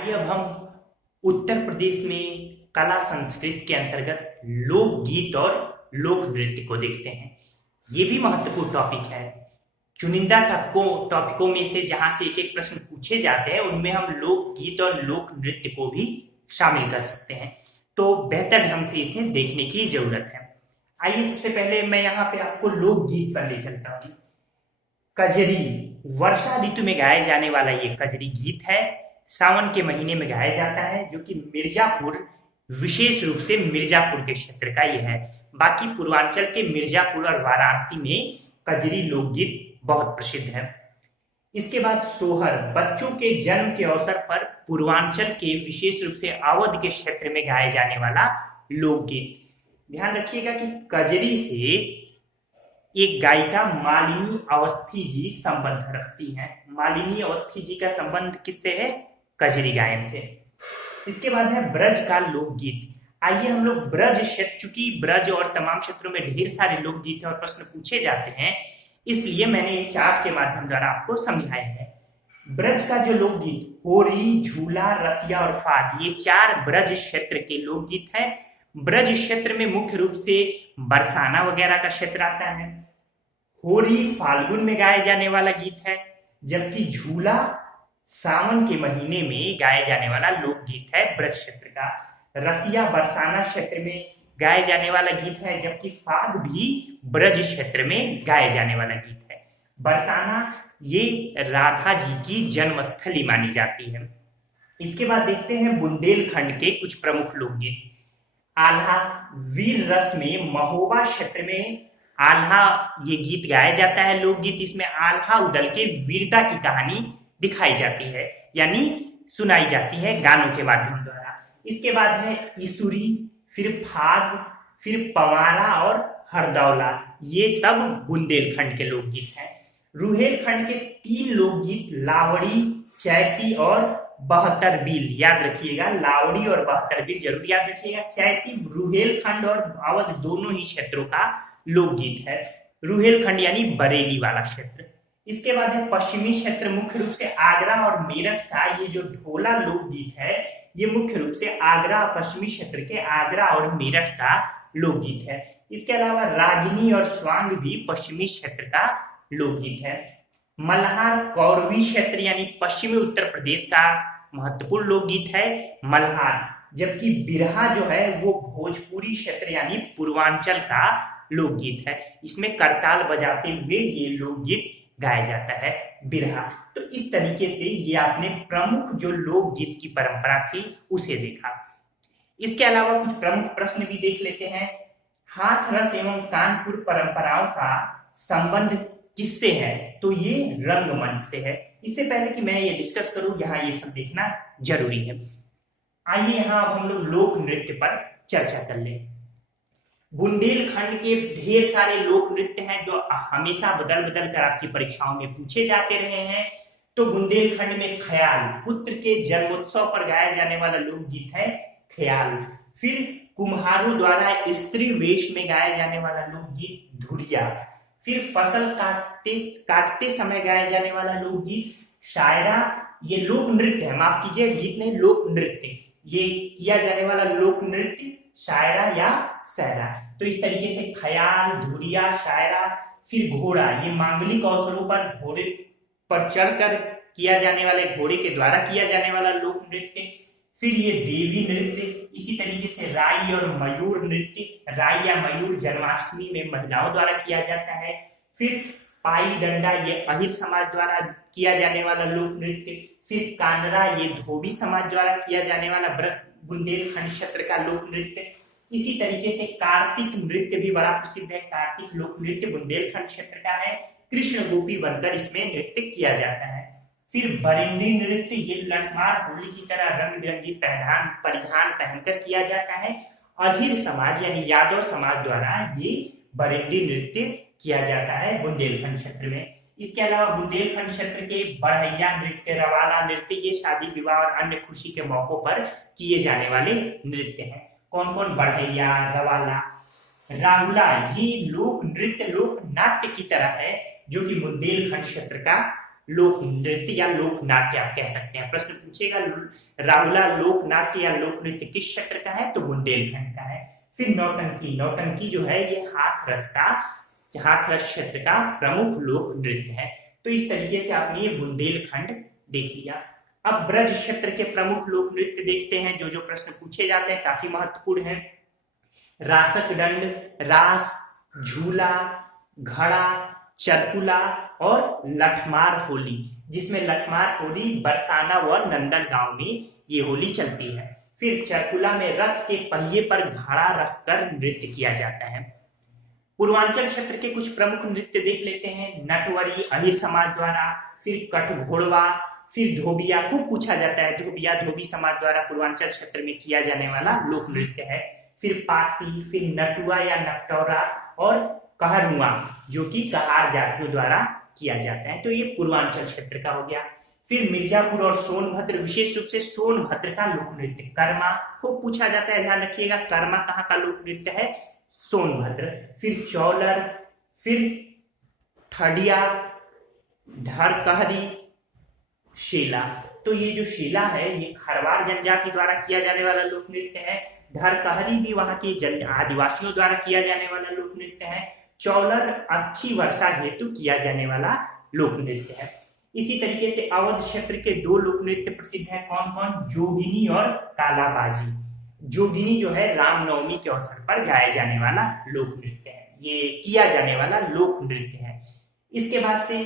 आइए अब हम उत्तर प्रदेश में कला संस्कृति के अंतर्गत लोकगीत और लोक नृत्य को देखते हैं। ये भी महत्वपूर्ण टॉपिक है। चुनिंदा टॉपिकों में से जहां से एक एक प्रश्न पूछे जाते हैं उनमें हम लोकगीत और लोक नृत्य को भी शामिल कर सकते हैं, तो बेहतर ढंग से इसे देखने की जरूरत है। आइए सबसे पहले मैं यहाँ पे आपको लोकगीत पर ले चलता हूँ। कजरी वर्षा ऋतु में गाया जाने वाला ये कजरी गीत है। सावन के महीने में गाया जाता है, जो कि मिर्जापुर, विशेष रूप से मिर्जापुर के क्षेत्र का यह है। बाकी पूर्वांचल के मिर्जापुर और वाराणसी में कजरी लोकगीत बहुत प्रसिद्ध है। इसके बाद सोहर बच्चों के जन्म के अवसर पर पूर्वांचल के विशेष रूप से अवध के क्षेत्र में गाए जाने वाला लोकगीत। ध्यान रखिएगा कि कजरी से एक गायिका मालिनी अवस्थी जी संबंध रखती हैं। मालिनी अवस्थी जी का संबंध किससे है? कजरी गायन से। इसके बाद है ब्रज का लोकगीत। आइए हम लोग ब्रज क्षेत्र, चूंकि ब्रज और तमाम क्षेत्रों में ढेर सारे लोकगीत हैं और प्रश्न पूछे जाते हैं, इसलिए मैंने एक चार्ट के माध्यम द्वारा आपको समझाया है। ब्रज का जो लोकगीत होरी, झूला, रसिया और फाग, ये चार ब्रज क्षेत्र के लोकगीत है। ब्रज क्षेत्र में मुख्य रूप से बरसाना वगैरह का क्षेत्र आता है। होरी फाल्गुन में गाया जाने वाला गीत है, जबकि झूला सावन के महीने में गाया जाने वाला लोकगीत है ब्रज क्षेत्र का। रसिया बरसाना क्षेत्र में गाया जाने वाला गीत है, जबकि फाग भी ब्रज क्षेत्र में गाया जाने वाला गीत है। बरसाना ये राधा जी की जन्मस्थली मानी जाती है। इसके बाद देखते हैं बुंदेलखंड के कुछ प्रमुख लोकगीत। आल्हा वीर रस में महोबा क्षेत्र में आल्हा ये गीत गाया जाता है लोकगीत। इसमें आल्हा उदल के वीरता की कहानी दिखाई जाती है, यानी सुनाई जाती है गानों के माध्यम द्वारा। इसके बाद है ईसुरी, फिर फाग, फिर पवारा और हरदौला, ये सब बुंदेलखंड के लोकगीत हैं। रुहेलखंड के तीन लोकगीत लावड़ी, चैती और बहत्तर बील, याद रखिएगा, लावड़ी और बहत्तर बील जरूर याद रखिएगा। चैती रुहेलखंड और अवध दोनों ही क्षेत्रों का लोकगीत है। रुहेलखंड यानी बरेली वाला क्षेत्र। इसके बाद है पश्चिमी क्षेत्र, मुख्य रूप से आगरा और मेरठ का ये जो ढोला लोकगीत है, ये मुख्य रूप से आगरा, पश्चिमी क्षेत्र के आगरा और मेरठ का लोकगीत है। इसके अलावा रागिनी और स्वांग भी पश्चिमी क्षेत्र का लोकगीत है। मल्हार कौरवी क्षेत्र यानी पश्चिमी उत्तर प्रदेश का महत्वपूर्ण लोकगीत है मल्हार, जबकि बिरहा जो है वो भोजपुरी क्षेत्र यानी पूर्वांचल का लोकगीत है। इसमें करताल बजाते हुए ये लोकगीत गाया जाता है, बिरहा। तो इस तरीके से ये आपने प्रमुख जो लोकगीत की परंपरा थी उसे देखा। इसके अलावा कुछ प्रमुख प्रश्न भी देख लेते हैं। हाथरस एवं कानपुर परंपराओं का संबंध किससे है? तो ये रंगमंच से है। इससे पहले कि मैं ये डिस्कस करूं, यहाँ ये सब देखना जरूरी है। आइए यहाँ अब हम लोग लोक नृत्य पर चर्चा कर लें। बुंदेलखंड के ढेर सारे लोक नृत्य हैं जो हमेशा बदल बदल कर आपकी परीक्षाओं में पूछे जाते रहे हैं। तो बुंदेलखंड में ख्याल, पुत्र के जन्मोत्सव पर गाया जाने वाला लोकगीत है ख्याल। फिर कुम्हारों द्वारा स्त्री वेश में गाया जाने वाला लोकगीत धुरिया। फिर फसल काटते समय गाया जाने वाला लोकगीत शायरा। ये लोक नृत्य है, माफ कीजिए, गीत नहीं, लोक नृत्य। ये किया जाने वाला लोक नृत्य शायरा या सहरा। तो इस तरीके से ख्याल, धुरिया, शायरा। फिर घोड़ा, ये मांगलिक अवसरों पर घोड़े पर चढ़कर किया जाने वाले, घोड़े के द्वारा किया जाने वाला लोक नृत्य। फिर ये देवी नृत्य। इसी तरीके से राई और मयूर नृत्य, राई या मयूर जन्माष्टमी में महिलाओं द्वारा किया जाता है। फिर पाई डंडा, ये अहिर समाज द्वारा किया जाने वाला लोक नृत्य। फिर कानरा, ये धोबी समाज द्वारा किया जाने वाला बुंदेलखंड क्षेत्र का लोक नृत्य। इसी तरीके से कार्तिक नृत्य भी बड़ा प्रसिद्ध है। कार्तिक लोक नृत्य बुंदेलखंड क्षेत्र का है। कृष्ण गोपी बनकर इसमें नृत्य किया जाता है। फिर बरिंडी नृत्य, ये लठमार होली की तरह रंग बिरंगी परिधान पहनकर किया जाता है। अहिर समाज यानी यादव समाज द्वारा ये बरिंडी नृत्य किया जाता है बुंदेलखंड क्षेत्र में। इसके अलावा बुंदेलखंड क्षेत्र के बढ़ैया नृत्य, रवाला नृत्य, ये शादी विवाह और अन्य खुशी के मौकों पर किए जाने वाले नृत्य हैं। कौन कौन? बढ़ैया, रवाला, राहुला, ये लोक नृत्य लोक नाट्य की तरह है, जो कि बुंदेलखंड क्षेत्र का लोक नृत्य या लोक नाट्य आप कह सकते हैं। प्रश्न पूछेगा राहुला लोक नाट्य या लोक नृत्य किस क्षेत्र का है, तो बुंदेलखंड का है। फिर नौटंकी, नौटंकी जो है ये हाथरस क्षेत्र का प्रमुख लोक नृत्य है। तो इस तरीके से आपने ये बुंदेलखंड देख लिया। अब ब्रज क्षेत्र के प्रमुख लोक नृत्य देखते हैं। जो जो प्रश्न पूछे जाते हैं काफी महत्वपूर्ण है। रासक दंड, रास, झूला, घड़ा, चरकुला और लठमार होली, जिसमें लठमार होली बरसाना व नंदनगांव में ये होली चलती है। फिर चरकुला में रथ के पहिए पर घड़ा रखकर नृत्य किया जाता है। पूर्वांचल क्षेत्र के कुछ प्रमुख नृत्य देख लेते हैं। नटवरी अहिर समाज द्वारा, फिर कटघोड़वा, फिर धोबिया, खूब पूछा जाता है। धोबिया धोबी समाज द्वारा पूर्वांचल क्षेत्र में किया जाने वाला लोक नृत्य है। फिर पासी, फिर नटुआ या नटौरा और कहरुआ, जो कि कहार जातियों द्वारा किया जाता है। तो ये पूर्वांचल क्षेत्र का हो गया। फिर मिर्जापुर और सोनभद्र, विशेष रूप से सोनभद्र का लोक नृत्य कर्मा, खूब पूछा जाता है, ध्यान रखिएगा। कर्मा कहाँ का लोक नृत्य है, सोनभद्र। फिर चौलर, फिर ठडिया, धरकहरी, शेला। तो ये जो शेला है ये खरवार जनजाति द्वारा किया जाने वाला लोक नृत्य है। धरकहरी भी वहां के आदिवासियों द्वारा किया जाने वाला लोक नृत्य है। चौलर अच्छी वर्षा हेतु किया जाने वाला लोक नृत्य है। इसी तरीके से अवध क्षेत्र के दो लोक नृत्य प्रसिद्ध हैं। कौन कौन, जोगिनी और कालाबाजी। जोगिनी जो है रामनवमी के अवसर पर गाया जाने वाला लोक नृत्य है, ये किया जाने वाला लोक नृत्य है। इसके बाद से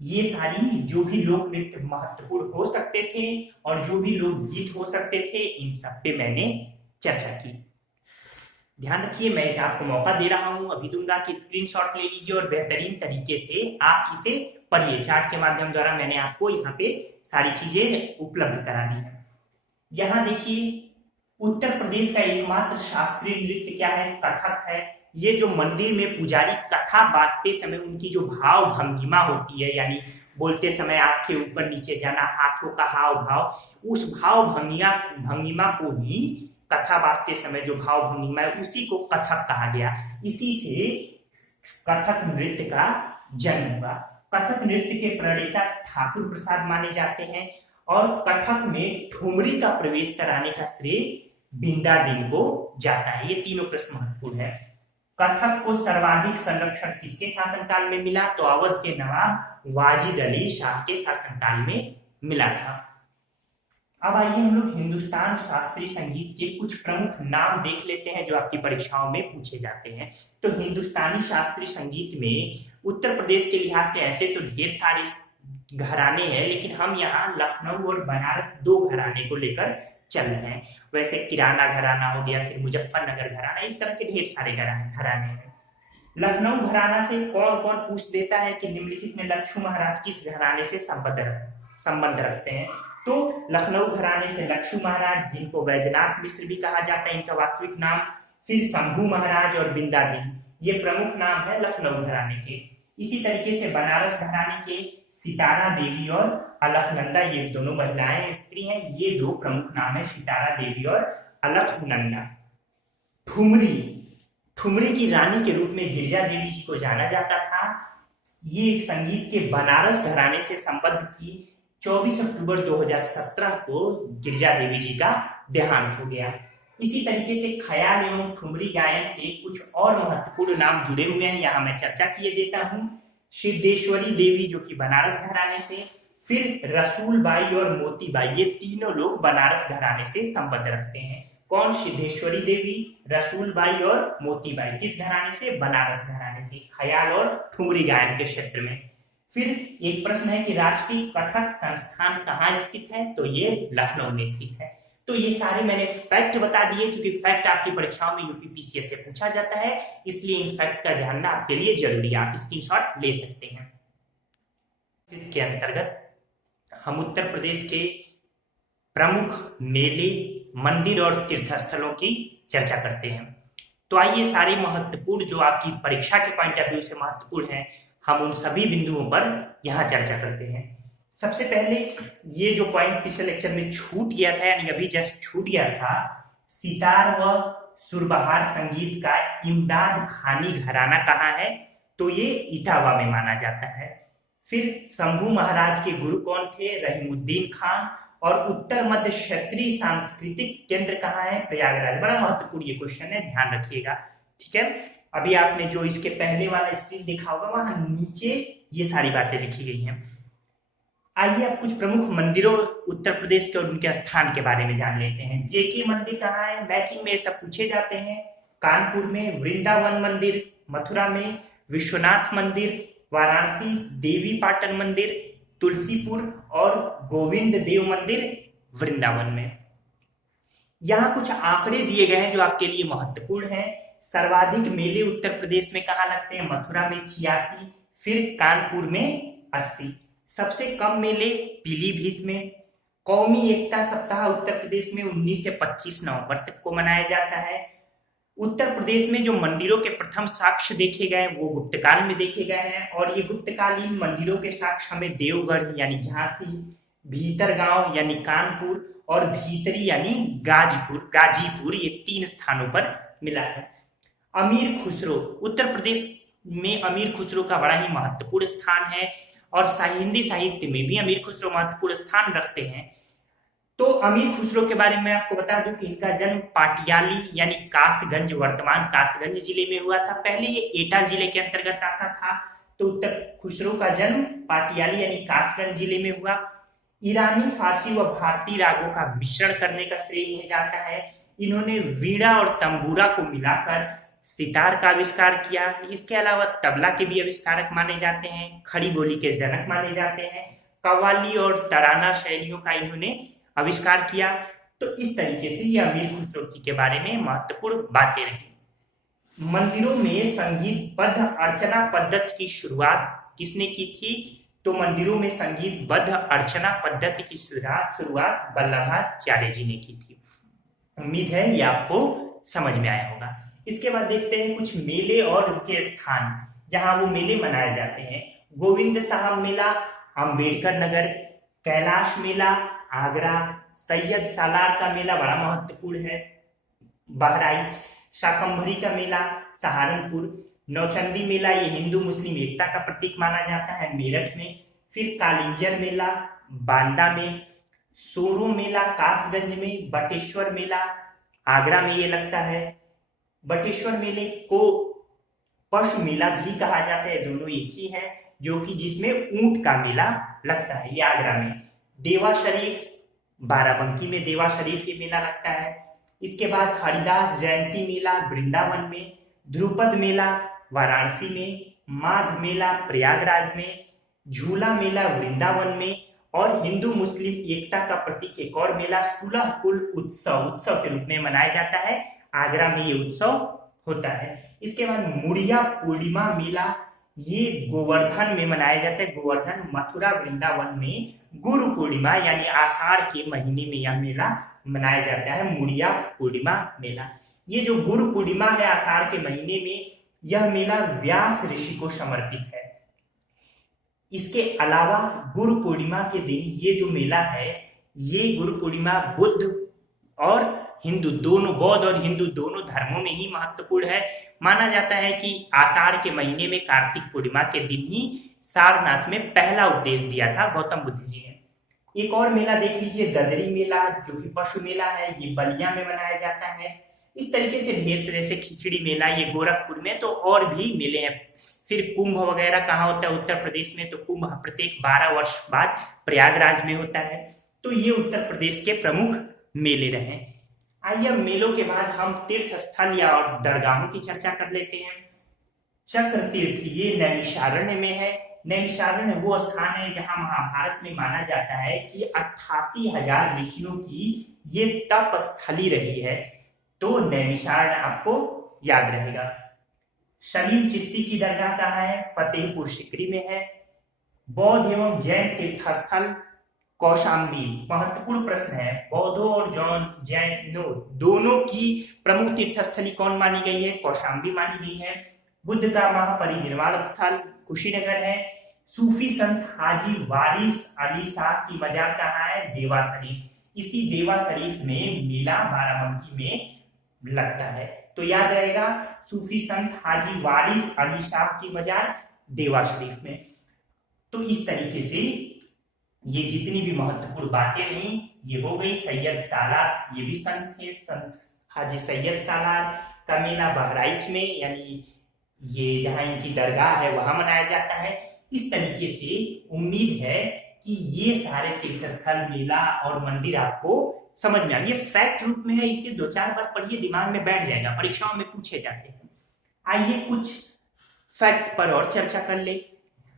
ये सारी जो भी लोक नृत्य महत्वपूर्ण हो सकते थे और जो भी लोक गीत हो सकते थे, इन सब पे मैंने चर्चा की। ध्यान रखिए, मैं आपको मौका दे रहा हूं, अभी दूंगा कि स्क्रीनशॉट ले लीजिए और बेहतरीन तरीके से आप इसे पढ़िए। चार्ट के माध्यम द्वारा मैंने आपको यहाँ पे सारी चीजें उपलब्ध करा दी है। यहाँ देखिए, उत्तर प्रदेश का एकमात्र शास्त्रीय नृत्य क्या है, कथक है। ये जो मंदिर में पुजारी कथा बाजते समय उनकी जो भाव भंगिमा होती है, यानी बोलते समय आंखें ऊपर नीचे जाना, हाथों का हाव भाव, उस भाव भंगिमा को ही कथा बाजते समय जो भाव भंगिमा है उसी को कथक कहा गया। इसी से कथक नृत्य का जन्म हुआ। कथक नृत्य के प्रणेता ठाकुर प्रसाद माने जाते हैं और कथक में ठुमरी का प्रवेश कराने का श्रेय बिंदादिन को जाता है। ये तीनों प्रश्न महत्वपूर्ण है। कथक को सर्वाधिक संरक्षण किसके शासनकाल में मिला, तो अवध के नवाब वाजिद अली शाह के शासनकाल में मिला था। अब आइए हम लोग हिंदुस्तान शास्त्रीय संगीत के कुछ प्रमुख नाम देख लेते हैं जो आपकी परीक्षाओं में पूछे जाते हैं। तो हिंदुस्तानी शास्त्रीय संगीत में उत्तर प्रदेश के लिहाज से ऐसे तो ढेर सारे घराने हैं, लेकिन हम यहाँ लखनऊ और बनारस दो घराने को लेकर चल रहे हैं। वैसे किराना घराना हो गया, फिर मुजफ्फरनगर घराना, इस तरह के ढेर सारे घराने हैं। लखनऊ घराना से कौन कौन पूछ देता है कि निम्नलिखित में लच्छू महाराज किस घराने से संबंध रखते हैं, तो लखनऊ घराने से लच्छू महाराज, जिनको वैजनाथ मिश्र भी कहा जाता है इनका वास्तविक नाम, फिर शंभू महाराज और बिंदादिन, ये प्रमुख नाम है लखनऊ घराने के। इसी तरीके से बनारस घराने के सितारा देवी और अलकनंदा, ये दोनों महिलाएं स्त्री हैं, ये दो प्रमुख नाम है, सितारा देवी और अलकनंदा। ठुमरी की रानी के रूप में गिरिजा देवी जी को जाना जाता था। ये संगीत के बनारस घराने से संबद्ध की 24 अक्टूबर 2017 को गिरिजा देवी जी का देहांत हो गया। इसी तरीके से ख्याल एवं ठुमरी गायन से कुछ और महत्वपूर्ण नाम जुड़े हुए हैं, यहाँ मैं चर्चा किए देता हूँ। सिद्धेश्वरी देवी जो कि बनारस घराने से, फिर रसूल बाई और मोती बाई, ये तीनों लोग बनारस घराने से संबंध रखते हैं। कौन, सिद्धेश्वरी देवी, रसूल बाई और मोती बाई, किस घराने से, बनारस घराने से, ख्याल और ठुमरी गायन के क्षेत्र में। फिर एक प्रश्न है कि राष्ट्रीय कथक संस्थान कहाँ स्थित है, तो ये लखनऊ में स्थित है। तो ये सारे मैंने फैक्ट बता दिए, क्योंकि फैक्ट आपकी परीक्षाओं में यूपीपीसीएस से पूछा जाता है, इसलिए इन फैक्ट का जानना आपके लिए जरूरी है, आप स्क्रीनशॉट ले सकते हैं। के अंतर्गत हम उत्तर प्रदेश के प्रमुख मेले, मंदिर और तीर्थस्थलों की चर्चा करते हैं। तो आइए सारे महत्वपूर्ण जो आपकी परीक्षा के पॉइंट ऑफ व्यू से महत्वपूर्ण है, हम उन सभी बिंदुओं पर यहाँ चर्चा करते हैं। सबसे पहले ये जो पॉइंट पिछले लेक्चर में छूट गया था, यानी अभी जस्ट छूट गया था, सितार व सुरबहार संगीत का इमदाद खानी घराना कहाँ है, तो ये इटावा में माना जाता है। फिर शंभू महाराज के गुरु कौन थे? रहीमुद्दीन खान। और उत्तर मध्य क्षत्रिय सांस्कृतिक केंद्र कहाँ है? प्रयागराज। बड़ा महत्वपूर्ण ये क्वेश्चन है, ध्यान रखिएगा। ठीक है, अभी आपने जो इसके पहले वाला स्क्रीन देखा होगा वहां नीचे ये सारी बातें लिखी गई हैं। आइए अब कुछ प्रमुख मंदिरों उत्तर प्रदेश के और उनके स्थान के बारे में जान लेते हैं। जेके मंदिर कहाँ है? मैचिंग में सब पूछे जाते हैं। कानपुर में। वृंदावन मंदिर मथुरा में। विश्वनाथ मंदिर वाराणसी। देवी पाटन मंदिर तुलसीपुर। और गोविंद देव मंदिर वृंदावन में। यहाँ कुछ आंकड़े दिए गए हैं जो आपके लिए महत्वपूर्ण हैं। सर्वाधिक मेले उत्तर प्रदेश में कहाँ लगते हैं? मथुरा में 86, फिर कानपुर में 80। सबसे कम मेले पीलीभीत में। कौमी एकता सप्ताह उत्तर प्रदेश में 19 से 25 नवंबर तक को मनाया जाता है। उत्तर प्रदेश में जो मंदिरों के प्रथम साक्ष्य देखे गए वो गुप्तकाल में देखे गए हैं, और ये गुप्तकालीन मंदिरों के साक्ष्य हमें देवगढ़ यानी झांसी, भीतरगांव यानी कानपुर और भीतरी यानी गाजीपुर ये 3 स्थानों पर मिला है। अमीर खुसरो। उत्तर प्रदेश में अमीर खुसरो का बड़ा ही महत्वपूर्ण स्थान है, और हिंदी साहित्य में भी अमीर खुसरो महत्वपूर्ण स्थान रखते हैं। तो अमीर खुसरो के बारे में आपको बता दूं कि इनका जन्म पाटियाली यानी कासगंज, वर्तमान कासगंज जिले में हुआ था। पहले ये एटा जिले के अंतर्गत आता था। तो उत्तर खुसरो का जन्म पाटियाली यानी कासगंज जिले में हुआ। ईरानी, फारसी व भारतीय रागों का मिश्रण करने का श्रेय इन्हें जाता है। इन्होंने वीणा और तंबूरा को मिलाकर सितार का आविष्कार किया। इसके अलावा तबला के भी आविष्कारक माने जाते हैं। खड़ी बोली के जनक माने जाते हैं। कव्वाली और तराना शैलियों का इन्होंने आविष्कार किया। तो इस तरीके से ये अमीर खुसरो जी के बारे में महत्वपूर्ण बातें रही। मंदिरों में संगीतबद्ध अर्चना पद्धति की शुरुआत किसने की थी? तो मंदिरों में संगीतबद्ध अर्चना पद्धति की शुरुआत वल्लभाचार्य जी ने की थी। उम्मीद है ये आपको समझ में आया होगा। इसके बाद देखते हैं कुछ मेले और उनके स्थान जहां वो मेले मनाए जाते हैं। गोविंद साहब मेला अंबेडकर नगर। कैलाश मेला आगरा। सैयद सालार का मेला बड़ा महत्वपूर्ण है, बहराइच। शाकंभरी का मेला सहारनपुर। नौचंदी मेला ये हिंदू मुस्लिम एकता का प्रतीक माना जाता है, मेरठ में। फिर कालिंजर मेला बांदा में। सोरो मेला कासगंज में। बटेश्वर मेला आगरा में ये लगता है। बटेश्वर मेले को पशु मेला भी कहा जाता है, दोनों एक ही है, जो कि जिसमें ऊंट का मेला लगता है, ये आगरा में। देवा शरीफ बाराबंकी में देवा शरीफ ये मेला लगता है। इसके बाद हरिदास जयंती मेला वृंदावन में। ध्रुपद मेला वाराणसी में। माघ मेला प्रयागराज में। झूला मेला वृंदावन में। और हिंदू मुस्लिम एकता का प्रतीक एक और मेला सुलह कुल उत्सव के रूप में मनाया जाता है, आगरा में ये उत्सव होता है। इसके बाद मुड़िया पूर्णिमा मेला ये गोवर्धन में मनाया जाता है, गोवर्धन मथुरा वृंदावन में गुरु पूर्णिमा यानी आषाढ़ के महीने में यह मेला मनाया जाता है, मुड़िया पूर्णिमा मेला। ये जो गुरु पूर्णिमा है आषाढ़ के महीने में, यह मेला व्यास ऋषि को समर्पित है। इसके अलावा गुरु पूर्णिमा के दिन ये जो मेला है, ये गुरु पूर्णिमा बुद्ध और हिंदू दोनों, बौद्ध और हिंदू दोनों धर्मों में ही महत्वपूर्ण है। माना जाता है कि आषाढ़ के महीने में कार्तिक पूर्णिमा के दिन ही सारनाथ में पहला उपदेश दिया था गौतम बुद्ध जी ने। एक और मेला देख लीजिए, ददरी मेला, जो कि पशु मेला है, ये बलिया में मनाया जाता है। इस तरीके से ढेर सारे, जैसे खिचड़ी मेला ये गोरखपुर में, तो और भी मेले हैं। फिर कुंभ वगैरह कहाँ होता है? उत्तर प्रदेश में। तो कुंभ प्रत्येक 12 वर्ष बाद प्रयागराज में होता है। तो ये उत्तर प्रदेश के प्रमुख मेले रहे। आइए अब मेलों के बाद हम तीर्थ स्थल या और दरगाहों की चर्चा कर लेते हैं। चक्र तीर्थ ये नैमिषारण्य में है। नैमिषारण्य वो स्थान है जहां महाभारत में माना जाता है कि 88,000 ऋषियों की ये तप स्थली रही है। तो नैमिषारण्य आपको याद रहेगा। सलीम चिश्ती की दरगाह कहाँ है? फतेहपुर सिकरी में है। बौद्ध एवं जैन तीर्थ स्थल कौशाम्बी, महत्वपूर्ण प्रश्न है। बौद्धों और जैनों दोनों की प्रमुख तीर्थस्थली कौन मानी गई है? कौशाम्बी मानी गई है। बुद्ध का महापरिनिर्वाण स्थल कुशीनगर है। सूफी संत हाजी वारिस अली शाह की मजार कहाँ है? देवा शरीफ। इसी देवा शरीफ में मेला बाराबंकी में लगता है। तो याद रहेगा, सूफी संत हाजी वारिस अली शाह की मजार देवा शरीफ में। तो इस तरीके से ये जितनी भी महत्वपूर्ण बातें रही ये हो गई। सैयद सालार ये भी संत थे, संत हाजी सैयद सालार का मेला बहराइच में, यानी ये जहाँ इनकी दरगाह है वहां मनाया जाता है। इस तरीके से उम्मीद है कि ये सारे तीर्थस्थल, मेला और मंदिर आपको समझ में आ, ये फैक्ट रूप में है, इसे 2-4 बार पढ़िए, दिमाग में बैठ जाएगा, परीक्षाओं में पूछे जाते हैं। आइए कुछ फैक्ट पर और चर्चा कर ले।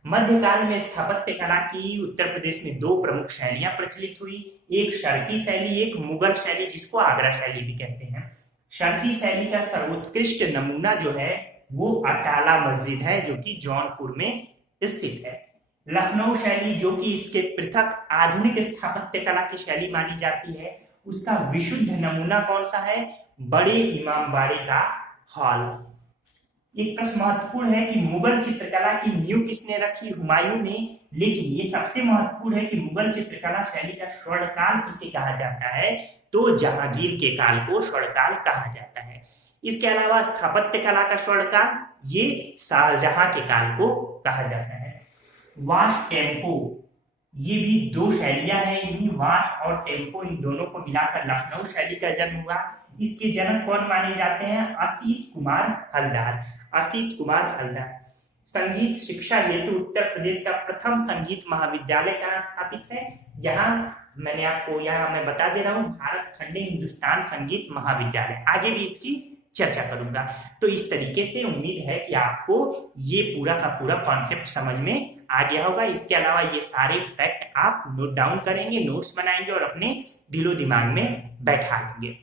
मध्यकाल में स्थापत्य कला की उत्तर प्रदेश में 2 प्रमुख शैलियां प्रचलित हुई, एक शर्की शैली, एक मुगल शैली, जिसको आगरा शैली भी कहते हैं। शर्की शैली का सर्वोत्कृष्ट नमूना जो है वो अटाला मस्जिद है, जो कि जौनपुर में स्थित है। लखनऊ शैली, जो कि इसके पृथक आधुनिक स्थापत्य कला की शैली मानी जाती है, उसका विशुद्ध नमूना कौन सा है? बड़े इमामबाड़े का हॉल। एक प्रश्न महत्वपूर्ण है कि मुगल चित्रकला की नींव किसने रखी? हुमायूं ने। लेकिन ये सबसे महत्वपूर्ण है कि मुगल चित्रकला शैली का स्वर्णकाल किसे कहा जाता है? तो जहांगीर के काल को स्वर्णकाल कहा जाता है। इसके अलावा स्थापत्य कला का स्वर्णकाल ये शाहजहां के काल को कहा जाता है। वाश टेम्पो, ये भी 2 शैलियां हैं, इन्हीं वाश और टेम्पो, इन दोनों को मिलाकर लखनऊ शैली का जन्म हुआ। इसके जनक कौन माने जाते हैं? असित कुमार हलदार। असित कुमार हलदार। संगीत शिक्षा हेतु उत्तर प्रदेश का प्रथम संगीत महाविद्यालय कहाँ स्थापित है? यहाँ मैंने आपको यहाँ मैं बता दे रहा हूँ, भारत खंडे हिंदुस्तान संगीत महाविद्यालय। आगे भी इसकी चर्चा करूंगा। तो इस तरीके से उम्मीद है कि आपको ये पूरा का पूरा कॉन्सेप्ट समझ में आ गया होगा। इसके अलावा ये सारे फैक्ट आप नोट डाउन करेंगे, नोट्स बनाएंगे और अपने दिलो दिमाग में बैठा लेंगे।